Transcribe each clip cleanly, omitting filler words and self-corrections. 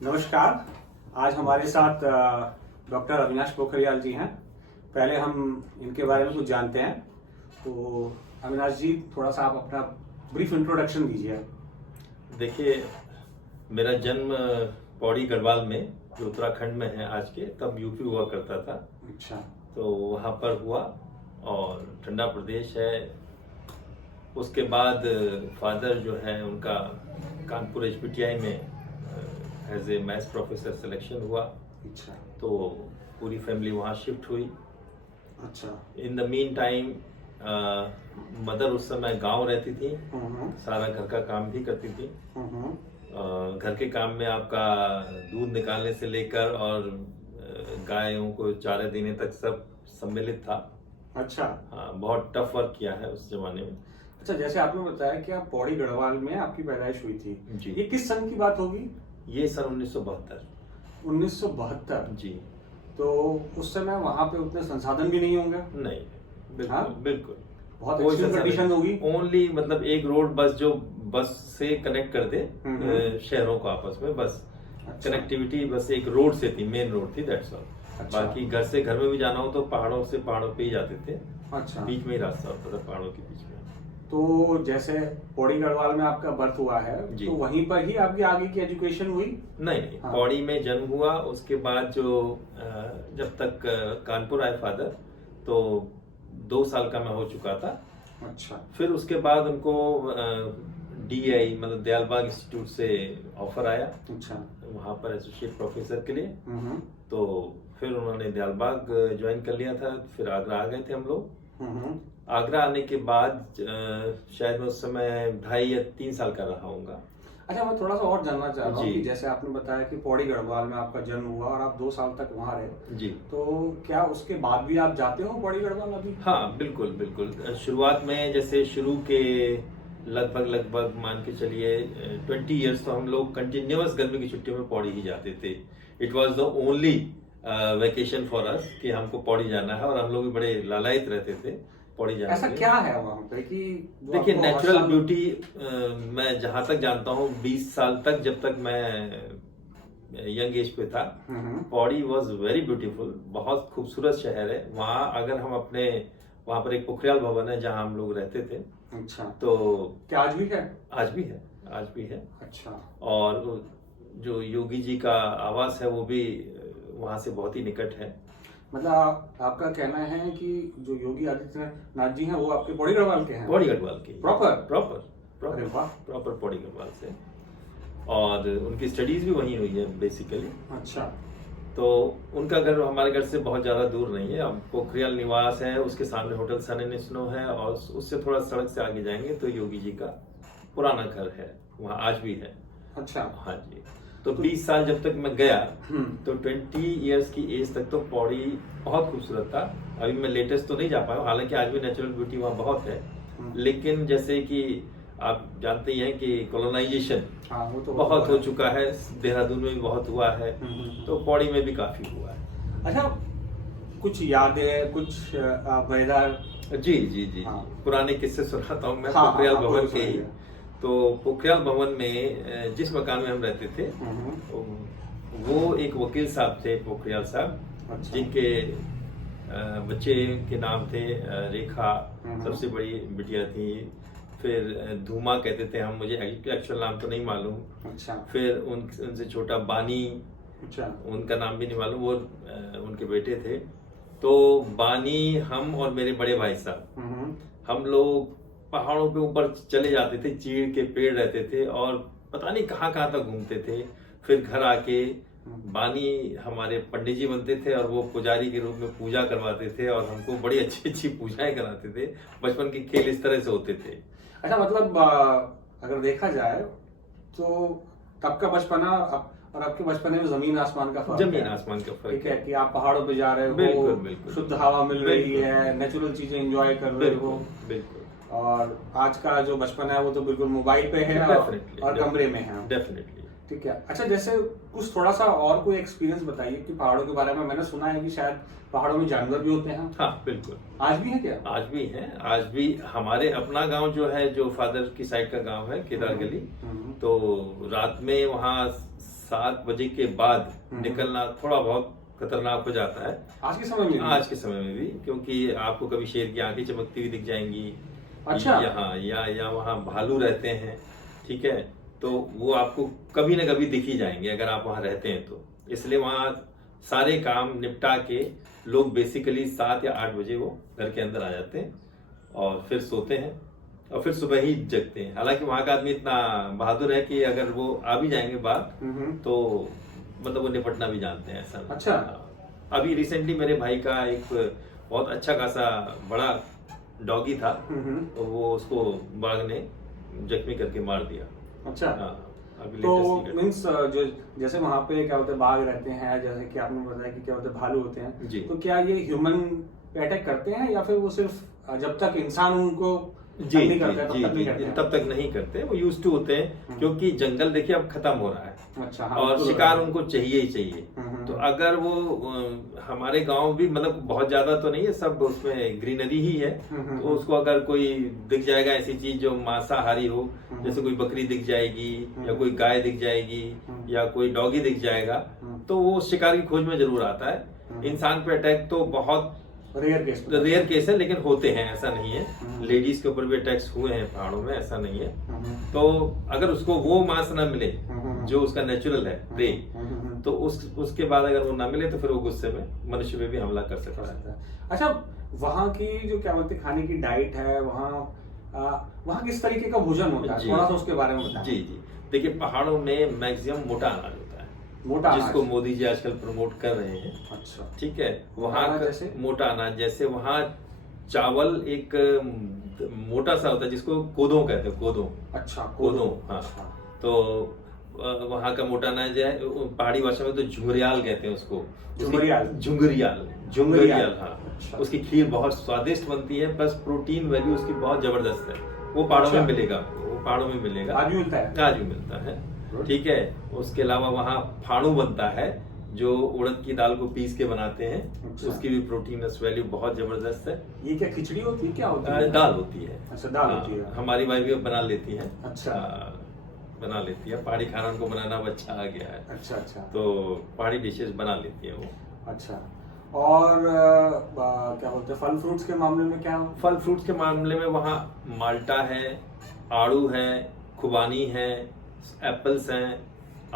नमस्कार। आज हमारे साथ डॉक्टर अविनाश पोखरियाल जी हैं। पहले हम इनके बारे में कुछ जानते हैं। तो अविनाश जी, थोड़ा सा आप अपना ब्रीफ इंट्रोडक्शन दीजिए। देखिए, मेरा जन्म पौड़ी गढ़वाल में, जो उत्तराखंड में है आज के, तब यूपी हुआ करता था। अच्छा। तो वहाँ पर हुआ और ठंडा प्रदेश है। उसके बाद फादर जो है उनका कानपुर एचपीटीआई में as a maths professor selection हुआ। अच्छा। तो पूरी फैमिली वहाँ शिफ्ट हुई। अच्छा। In the meantime mother उस समय गांव रहती थी, सारा घर का काम भी करती थी। घर के काम में आपका दूध निकालने से लेकर और गायों को चारे देने तक सब सम्मिलित था। अच्छा। हाँ, बहुत टफ वर्क किया है उस जमाने में। अच्छा, जैसे आपने बताया कि आप पौड़ी गढ़वाल में आपकी पैदाइश हुई थी जी। ये किस सन की बात होगी? ये सन 1972। 1972। जी। तो उस समय वहाँ पे उतने संसाधन भी नहीं होंगे? नहीं, बिल्कुल। हाँ? बिल्कुल बहुत एक्सट्रीम कंडीशन होगी। ओनली मतलब एक रोड बस जो बस से कनेक्ट कर दे शहरों को आपस में, बस कनेक्टिविटी बस एक रोड से थी, मेन रोड थी, दैट्स ऑल। अच्छा। बाकी घर से घर में भी जाना हो तो पहाड़ों से पहाड़ों पे ही जाते थे। अच्छा। बीच में ही रास्ता होता था, पहाड़ों के बीच में। तो जैसे पौड़ी गढ़वाल में आपका बर्थ हुआ है, तो वहीं पर ही आपकी आगे की एजुकेशन हुई? नहीं, हाँ। पौड़ी में जन्म हुआ। उसके बाद जो जब तक कानपुर आए फादर, तो 2 साल का मैं हो चुका था। अच्छा। फिर उसके बाद उनको DI मतलब दयालबाग इंस्टीट्यूट से ऑफर आया। अच्छा। वहाँ पर एसोसिएट प्रोफेसर के लिए। तो फिर उन्होंने दयालबाग ज्वाइन कर लिया था। फिर आगरा आ गए थे हम लोग। आगरा आने के बाद शायद मैं उस समय 2.5 या 3 साल का रहा हूँगा। अच्छा, मैं थोड़ा सा और जानना चाह रहा हूँ कि जैसे आपने बताया कि पौड़ी गढ़वाल में आपका जन्म हुआ और आप 2 साल तक वहाँ रहे। जी। तो क्या उसके बाद भी आप जाते हो पौड़ी गढ़वाल अभी? हाँ, बिल्कुल बिल्कुल। शुरुआत में जैसे शुरू के लगभग मान के चलिए 20 इयर्स तो हम लोग कंटिन्यूअस गर्मी की छुट्टियों में पौड़ी ही जाते थे। It was the only vacation for us कि हमको पौड़ी जाना है, और हम लोग भी बड़े लालायित रहते थे पौड़ी जाने। ऐसा क्या है वहाँ पे कि देखिए, नेचुरल ब्यूटी, मैं जहां तक जानता हूँ 20 साल तक, जब तक मैं यंग एज पे था, पौड़ी वॉज वेरी ब्यूटीफुल। बहुत खूबसूरत शहर है। वहाँ अगर हम अपने वहाँ पर एक पोखरियाल भवन है जहाँ हम लोग रहते थे। अच्छा। तो क्या आज भी है? आज भी है, आज भी है। अच्छा। और जो योगी जी का आवास है वो भी वहाँ से बहुत ही निकट है। मतलब आपका कहना है कि जो योगी आदित्यनाथ जी हैं वो आपके पौड़ी गढ़वाल के हैं? पौड़ी गढ़वाल के, प्रॉपर। अरे वाह। प्रॉपर पौड़ी गढ़वाल से। और उनकी स्टडीज भी वहीं हुई है बेसिकली। अच्छा। तो उनका घर हमारे घर से बहुत ज्यादा दूर नहीं है। अब पोखरियाल निवास है, उसके सामने होटल सन एंड स्नो है, और उससे थोड़ा सड़क से आगे जाएंगे तो योगी जी का पुराना घर है, वहाँ आज भी है। अच्छा। हाँ जी। तो 20 साल जब तक मैं गया, तो 20 इयर्स की एज तक तो पौड़ी बहुत खूबसूरत था। अभी मैं लेटेस्ट तो नहीं जा पाया, हालांकि आज भी नेचुरल ब्यूटी वहाँ बहुत है। लेकिन जैसे कि आप जानते ही हैं कि कॉलोनाइजेशन वो तो बहुत हो चुका है। देहरादून में भी बहुत हुआ है, तो पौड़ी में भी काफी हुआ है। अच्छा, कुछ यादें, कुछ मजेदार? जी जी जी। हाँ। पुराने किस्से सुनाता हूँ मैं। हाँ, पोखरियाल हाँ, भवन के ही। ही। तो पोखरियाल भवन में जिस मकान में हम रहते थे, वो एक वकील साहब थे, पोखरियाल साहब। अच्छा। जिनके बच्चे के नाम थे रेखा, सबसे बड़ी बिटिया थी। फिर धूमा कहते थे हम, मुझे एक्चुअल नाम तो नहीं मालूम। अच्छा। फिर उनसे छोटा बानी। अच्छा। उनका नाम भी नहीं मालूम, वो उनके बेटे थे। तो बानी, हम और मेरे बड़े भाई साहब, हम लोग पहाड़ों पे ऊपर चले जाते थे। चीड़ के पेड़ रहते थे और पता नहीं कहाँ कहाँ तक घूमते थे। फिर घर आके बानी हमारे पंडित जी बनते थे और वो पुजारी के रूप में पूजा करवाते थे, और हमको बड़ी अच्छी अच्छी पूजाएं कराते थे। बचपन के खेल इस तरह से होते थे। अच्छा, मतलब अगर देखा जाए तो तब का बचपना और आपके बचपने में जमीन आसमान का फर्क है। जमीन आसमान का फर्क है कि आप पहाड़ों पे जा रहे हो, बिल्कुल बिल्कुल, शुद्ध हवा मिल रही है, नेचुरल चीजें एंजॉय कर रहे हो। बिल्कुल। और आज का जो बचपन है वो तो बिल्कुल मोबाइल पे है और कमरे में है। डेफिनेटली। ठीक है। अच्छा, जैसे कुछ थोड़ा सा और कोई एक्सपीरियंस बताइए कि पहाड़ों के बारे में। मैंने सुना है कि शायद पहाड़ों में जानवर भी होते हैं। हाँ, बिल्कुल। आज भी है क्या? आज भी है। आज भी हमारे अपना गांव जो है, जो फादर की साइड का गांव है, केदार गली, तो रात में वहाँ 7 बजे के बाद निकलना थोड़ा बहुत खतरनाक हो जाता है आज के समय में भी? आज के समय में भी, क्योंकि आपको कभी शेर की आंखें चमकती हुई दिख जाएंगी। अच्छा। यहाँ या वहाँ भालू रहते हैं, ठीक है, तो वो आपको कभी ना कभी दिख ही जाएंगे अगर आप वहाँ रहते हैं तो। इसलिए वहाँ सारे काम निपटा के लोग बेसिकली 7 या 8 बजे वो घर के अंदर आ जाते हैं और फिर सोते हैं और फिर सुबह ही जगते हैं। हालांकि वहाँ का आदमी इतना बहादुर है कि अगर वो आ भी जाएंगे बाहर तो मतलब वो निपटना भी जानते हैं, ऐसा नहीं। अच्छा। अभी रिसेंटली मेरे भाई का एक बहुत अच्छा खासा बड़ा डॉगी था, तो वो उसको बाघ ने जख्मी करके मार दिया। अच्छा। हाँ, अभी तो latest मीन्स जो जैसे वहाँ पे क्या होता है, बाघ रहते हैं, जैसे कि आपने बताया कि क्या होता है, भालू होते हैं जी। तो क्या ये ह्यूमन पे अटैक करते हैं या फिर वो सिर्फ जब तक इंसान उनको जी नहीं जी करता है, तब जी तक नहीं जी करते हैं? तब तक नहीं करते, वो यूज टू होते हैं, क्योंकि जंगल देखिए अब खत्म हो रहा है। अच्छा। हाँ, और तो शिकार उनको चाहिए ही चाहिए। हम्म। तो अगर वो हमारे गांव भी मतलब बहुत ज्यादा तो नहीं है, सब उसमें ग्रीनरी ही है, तो उसको अगर कोई दिख जाएगा ऐसी चीज जो मांसाहारी हो, जैसे कोई बकरी दिख जाएगी या कोई गाय दिख जाएगी या कोई डॉगी दिख जाएगा, तो वो शिकार की खोज में जरूर आता है। इंसान पे अटैक तो बहुत रेयर केस है, लेकिन होते हैं, ऐसा नहीं है। लेडीज के ऊपर भी अटैक्स हुए हैं पहाड़ों में, ऐसा नहीं है। तो अगर उसको वो मांस ना मिले जो उसका नेचुरल है प्रे, तो उसके बाद अगर वो ना मिले तो फिर वो गुस्से में मनुष्य पे भी हमला कर सकता है। अच्छा, वहाँ की जो क्या बोलते हैं खाने की डाइट है, वहाँ किस तरीके का भोजन होता है, थोड़ा सा उसके बारे में बताएं। जी जी, देखिए पहाड़ों में मैक्सिमम मोटा अनाज होता है, मोटा जिसको मोदी जी आजकल प्रमोट कर रहे हैं। अच्छा। ठीक है, वहाँ जैसे मोटा अनाज, जैसे वहाँ चावल एक मोटा सा होता है जिसको कोदो कहते हैं, कोदो। अच्छा, कोदो, हाँ। तो वहाँ का मोटा अनाज है, पहाड़ी भाषा में तो झुंगरियाल कहते हैं उसको। झुंगरियाल, हाँ। अच्छा। उसकी खीर बहुत स्वादिष्ट बनती है, प्लस प्रोटीन वैल्यू उसकी बहुत जबरदस्त है। वो पहाड़ों में मिलेगा, वो पहाड़ों में मिलेगा, आज भी मिलता है, आज भी मिलता है। ठीक है, उसके अलावा वहाँ फाणू बनता है जो उड़द की दाल को पीस के बनाते हैं। अच्छा। उसकी भी प्रोटीन वैल्यू बहुत जबरदस्त है। ये क्या खिचड़ी होती है, क्या होती है? दाल होती है। अच्छा, दाल होती है। हमारी वाइफ भी बना लेती है। अच्छा। बना लेती है, पहाड़ी खाना उनको बनाना अब अच्छा आ गया है। अच्छा अच्छा। तो पहाड़ी डिशेस बना लेती है वो। अच्छा। और क्या बोलते हैं फल फ्रूट्स के मामले में क्या? फल फ्रूट्स के मामले में वहाँ माल्टा है, आड़ू है, खुबानी है, एप्पल्स हैं,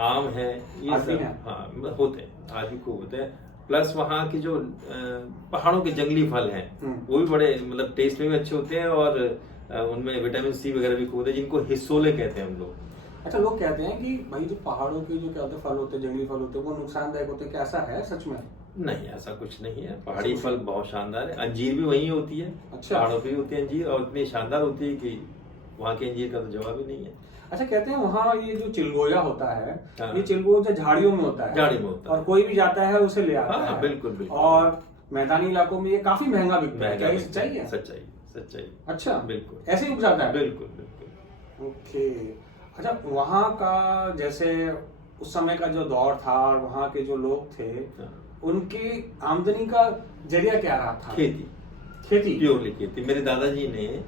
आम है, ये सब हाँ होते हैं, आज भी खूब होते हैं। प्लस वहाँ की जो पहाड़ों के जंगली फल हैं वो भी बड़े मतलब टेस्ट में भी अच्छे होते हैं और उनमें विटामिन सी वगैरह भी खूब होते हैं, जिनको हिस्सोले कहते हैं हम लोग। अच्छा, लोग कहते हैं कि भाई जो पहाड़ों के जो क्या होते हैं फल होते हैं, जंगली फल होते हैं, वो नुकसानदायक होते हैं, क्या ऐसा है सच में? नहीं, ऐसा कुछ नहीं है। पहाड़ी फल बहुत शानदार है, अंजीर भी वही होती है। अच्छा। पहाड़ों पे होती है अंजीर, और इतनी शानदार होती है कि वहाँ के अंजीर का तो जवाब ही नहीं है। अच्छा, कहते हैं वहाँ ये जो चिलगोजा होता है, हाँ। ये चिलगोजा झाड़ियों में होता है, झाड़ी में होता है, और कोई भी जाता है उसे ले आता है। बिल्कुल बिल्कुल। और मैदानी इलाकों में ये काफी महंगा बिकता है, क्या ये सच्चाई है? सच्चाई सच्चाई। अच्छा, बिल्कुल ऐसे ही उग जाता है? बिल्कुल बिल्कुल। ओके। अच्छा, वहाँ का जैसे उस समय का जो दौर था और वहाँ के जो लोग थे, उनकी आमदनी का जरिया क्या रहा था? खेती, प्योरली खेती। मेरे दादाजी ने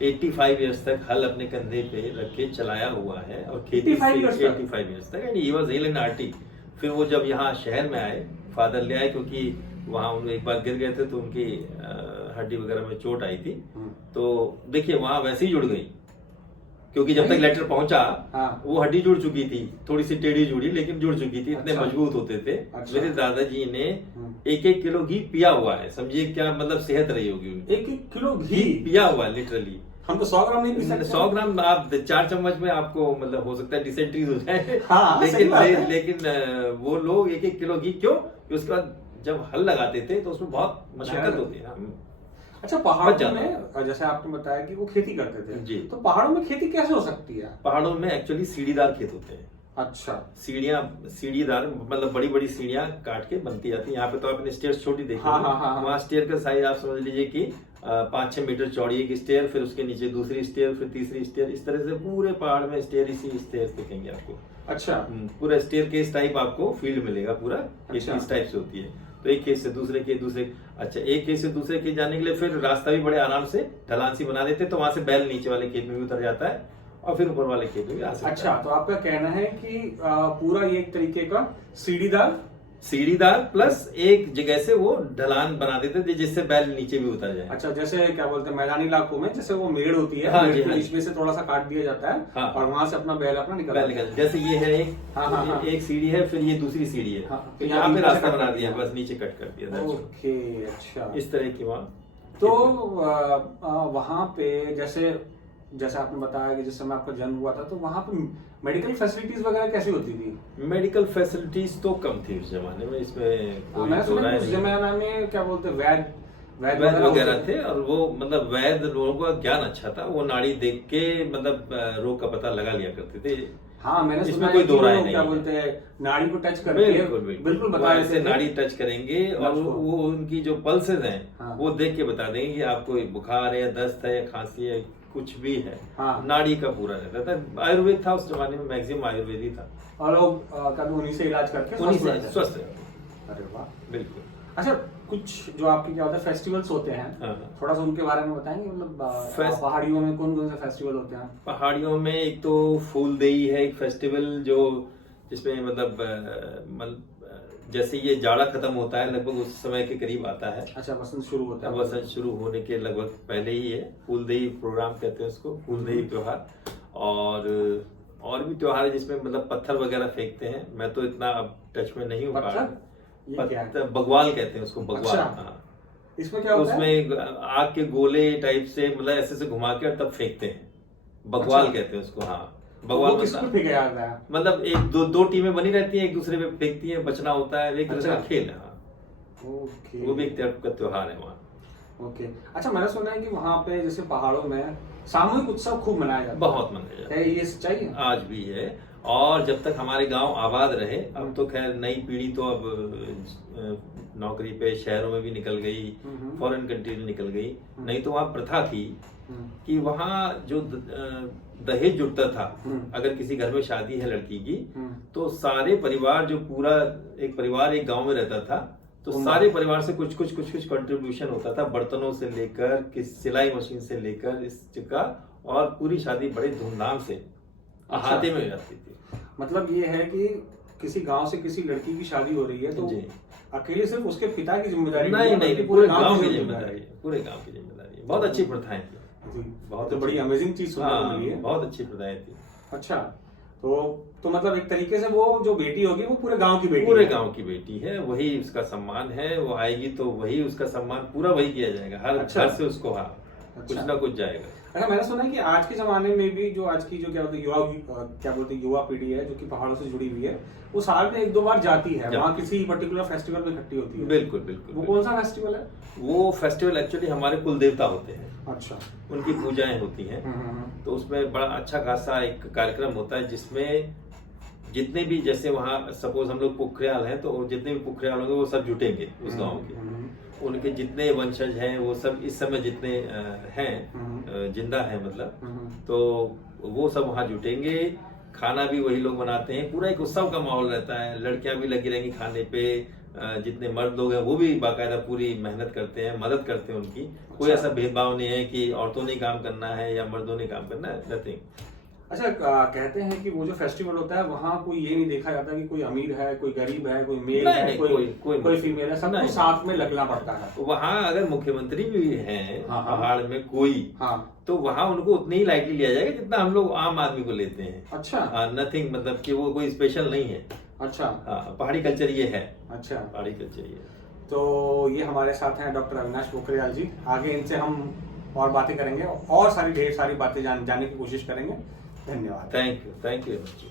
85 इयर्स तक हल अपने कंधे पे रख के चलाया हुआ है, और खेती 85 इयर्स तक, and he was hale and hearty. फिर वो जब यहाँ शहर में आए, फादर ले आए, क्योंकि वहाँ एक बार गिर गए थे तो उनकी हड्डी वगैरह में चोट आई थी। तो देखिए वहाँ वैसे ही जुड़ गई, क्योंकि जब तक लेटर पहुंचा वो हड्डी जुड़ चुकी थी, थोड़ी सी टेढ़ी जुड़ी लेकिन जुड़ चुकी थी, इतने मजबूत होते थे। मेरे दादाजी ने 1-1 किलो घी पिया हुआ है, समझिए क्या मतलब सेहत रही होगी उनकी। 1-1 किलो घी पिया हुआ है लिटरली। हम तो 100 ग्राम नहीं पी सकते। 100 ग्राम आप 4 चम्मच में आपको मतलब हो सकता है डिसेंट्रीज हो जाए। लेकिन वो लोग 1-1 किलो घी क्यों? उसके बाद जब हल लगाते थे तो उसमें बहुत मशक्कत होती है। अच्छा, पहाड़ों में जैसे आपने बताया कि वो खेती करते थे जी, तो पहाड़ों में खेती कैसे हो सकती है? पहाड़ों में एक्चुअली सीढ़ीदार खेत होते हैं। अच्छा, सीढ़ीदार मतलब बड़ी बड़ी सीढ़ियां काट के बनती जाती है। यहाँ पे तो आपने स्टेयर छोटी देखी, वहाँ स्टेयर का साइज आप समझ लीजिए कि 5-6 मीटर चौड़ी एक स्टेयर, फिर उसके नीचे दूसरी स्टेयर, फिर तीसरी स्टेयर, इस तरह से पूरे पहाड़ में स्टेयर इसी स्टेयर दिखेंगे आपको। अच्छा, पूरा स्टेयर केस टाइप आपको फील्ड मिलेगा पूरा। अच्छा। इस टाइप से होती है, तो एक खेत से दूसरे खेत, अच्छा एक खेत से दूसरे खेत जाने के लिए फिर रास्ता भी बड़े आराम से ढलान सी बना देते, तो वहां से बैल नीचे वाले खेत में भी उतर जाता है और फिर ऊपर वाले खेत में भी आ सकता है। अच्छा, तो आपका कहना है कि पूरा ये एक तरीके का सीढ़ीदार प्लस एक जगह से वो ढलान बना देते थे जिससे बैल नीचे भी उतर जाए। अच्छा, जैसे क्या बोलते हैं मैदानी इलाकों में जैसे वो मेड़ होती है, हाँ मेड़ जी, के हाँ बीच में से थोड़ा सा काट दिया जाता है, हाँ। और वहां से अपना बैल अपना निकल आता है। जैसे ये है हाँ। एक सीढ़ी है, फिर ये दूसरी सीढ़ी है, हाँ, तो तो यहाँ पे यहाँ रास्ता से बना कट दिया, दिया। बस नीचे कट कर दिया। ओके, अच्छा। इस तरह की वहाँ तो वहां पे जैसे आपने बताया कि जिस समय आपका जन्म हुआ था, तो वहां पे मेडिकल फैसिलिटीज वगैरह कैसी होती थी? मेडिकल फैसिलिटीज तो कम थी उस जमाने में, इसमें कोई मैंने दो सुना राय कि उस नहीं। जमाने में क्या बोलते हैं वैद वगैरह थे, और वो मतलब वैद्य लोगों का ज्ञान अच्छा था, वो नाड़ी देख के मतलब रोग का पता लगा लिया करते थे। हाँ, मैंने इसमें सुना कोई है कि दो राय वो नहीं क्या है। बोलते हैं नाड़ी को टच करके बिल्कुल बता वो ऐसे देते थे। नाड़ी टच करेंगे और वो उनकी जो पल्सेस हैं हाँ। वो देख के बता देंगे कि आपको बुखार है या दस्त है या खांसी है, कुछ भी है। हाँ। नाड़ी का पूरा रहता था। आयुर्वेद था उस जमाने में, मैक्सिमम आयुर्वेद ही था, और लोग कभी उन्हीं से इलाज करके उन्हीं स्वस्थ से रहते थे। स्वस्थ रहते। अरे वाह। बिल्कुल। अच्छा, कुछ जो आपके क्या होता है फेस्टिवल्स होते हैं, हाँ। थोड़ा सा उनके बारे में बताएंगे? मतलब पहाड़ियों में कौन कौन से फेस्टिवल होते हैं? पहाड़ियों में एक तो फूलदेई है, एक फेस्टिवल जो जिसमें जैसे ये जाड़ा खत्म होता है लगभग उस समय के करीब आता है। अच्छा, वसंत शुरू होता है। वसंत शुरू होने के लगभग पहले ही है। फूलदेई प्रोग्राम कहते हैं उसको, फूलदेई त्योहार। और भी त्योहार है जिसमें मतलब पत्थर वगैरह फेंकते हैं। मैं तो इतना अब टच में नहीं हूँ। ये क्या है? बग्वाल कहते हैं उसको, बग्वाल। अच्छा। हाँ। इसमें क्या होता है? उसमें आग के गोले टाइप से मतलब ऐसे घुमा के तब फेंकते हैं, बग्वाल अच्छा। कहते हैं उसको। हाँ, वो किसको फेंका जाता है? मतलब एक दो टीमें बनी रहती हैं, एक दूसरे पे फेंकती हैं, बचना होता है, एक दूसरे का अच्छा। खेल है। हाँ। ओके। वो भी एक तरह का त्योहार है वहाँ। ओके। अच्छा, मैंने सुना है कि वहाँ पे जैसे पहाड़ों में सामूहिक उत्सव खूब मनाया जाता है। बहुत मनाया जाता है, ये सच्चाई है? आज भी है। और जब तक हमारे गांव आबाद रहे, अब तो खैर नई पीढ़ी तो अब नौकरी पे शहरों में भी निकल गई, फॉरेन कंट्री में निकल गई। नहीं तो वहाँ प्रथा थी कि वहाँ जो दहेज जुटता था, अगर किसी घर में शादी है लड़की की, तो सारे परिवार जो पूरा एक परिवार एक गांव में रहता था, तो सारे परिवार से कुछ कुछ कंट्रीब्यूशन होता था, बर्तनों से लेकर किस सिलाई मशीन से लेकर इस का, और पूरी शादी बड़े धूमधाम से अहाते में हो जाती थी। मतलब ये है कि किसी गांव से किसी लड़की की शादी हो रही है तो अकेले सिर्फ उसके पिता की जिम्मेदारी नहीं, पूरे गांव की जिम्मेदारी है, पूरे गांव की जिम्मेदारी है। बहुत अच्छी प्रथाएं थी, बहुत तो बड़ी अमेजिंग चीज सुनने को मिली है। बहुत अच्छी प्रथाएं थी। अच्छा, तो मतलब एक तरीके से वो जो बेटी होगी वो पूरे गांव की बेटी पूरे गांव की बेटी है, वही उसका सम्मान है। वो आएगी तो वही उसका सम्मान पूरा वही किया जाएगा, हर घर से उसको कुछ ना कुछ जाएगा। अच्छा, मैंने सुना है कि आज के जमाने में भी जो आज की जो क्या बोलते हैं युवा पीढ़ी है जो कि पहाड़ों से जुड़ी हुई है, वो साल में 1-2 बार जाती है वहाँ किसी पर्टिकुलर फेस्टिवल में इकट्ठी होती है। बिल्कुल बिल्कुल। वो कौन सा फेस्टिवल है? वो फेस्टिवल एक्चुअली हमारे कुल देवता होते हैं। अच्छा। उनकी पूजाएं होती हैं। तो उसमें बड़ा अच्छा खासा एक कार्यक्रम होता है जिसमें जितने भी, जैसे वहाँ सपोज हम लोग पुखरियाल हैं, तो जितने भी पुखरियाल होंगे वो सब जुटेंगे उस गांव के। उनके जितने वंशज हैं वो सब इस समय जितने हैं जिंदा हैं मतलब, तो वो सब वहाँ जुटेंगे। खाना भी वही लोग बनाते हैं, पूरा एक उत्सव का माहौल रहता है। लड़कियां भी लगी रहेंगी खाने पे, जितने मर्द लोग हैं वो भी बाकायदा पूरी मेहनत करते हैं, मदद करते हैं उनकी। कोई ऐसा भेदभाव नहीं है कि औरतों ने काम करना है या मर्दों ने काम करना है, नथिंग। अच्छा, कहते हैं कि वो जो फेस्टिवल होता है वहाँ कोई ये नहीं देखा जाता कि कोई अमीर है, कोई गरीब है, कोई मेल है, कोई फीमेल है, सबको साथ में लगना पड़ता है। वहाँ अगर मुख्यमंत्री भी हैं पहाड़ में कोई, तो वहाँ उनको उतनी ही लाइटली लिया जाएगा जितना हम लोग आम आदमी को लेते हैं। अच्छा। नथिंग, मतलब कि वो कोई स्पेशल नहीं है। अच्छा। पहाड़ी कल्चर ये है। अच्छा, पहाड़ी कल्चर ये है। तो ये हमारे साथ हैं डॉक्टर अविनाश पोखरियाल जी। आगे इनसे हम और बातें करेंगे और ढेर सारी बातें जानने की कोशिश करेंगे। धन्यवाद। Thank you very much.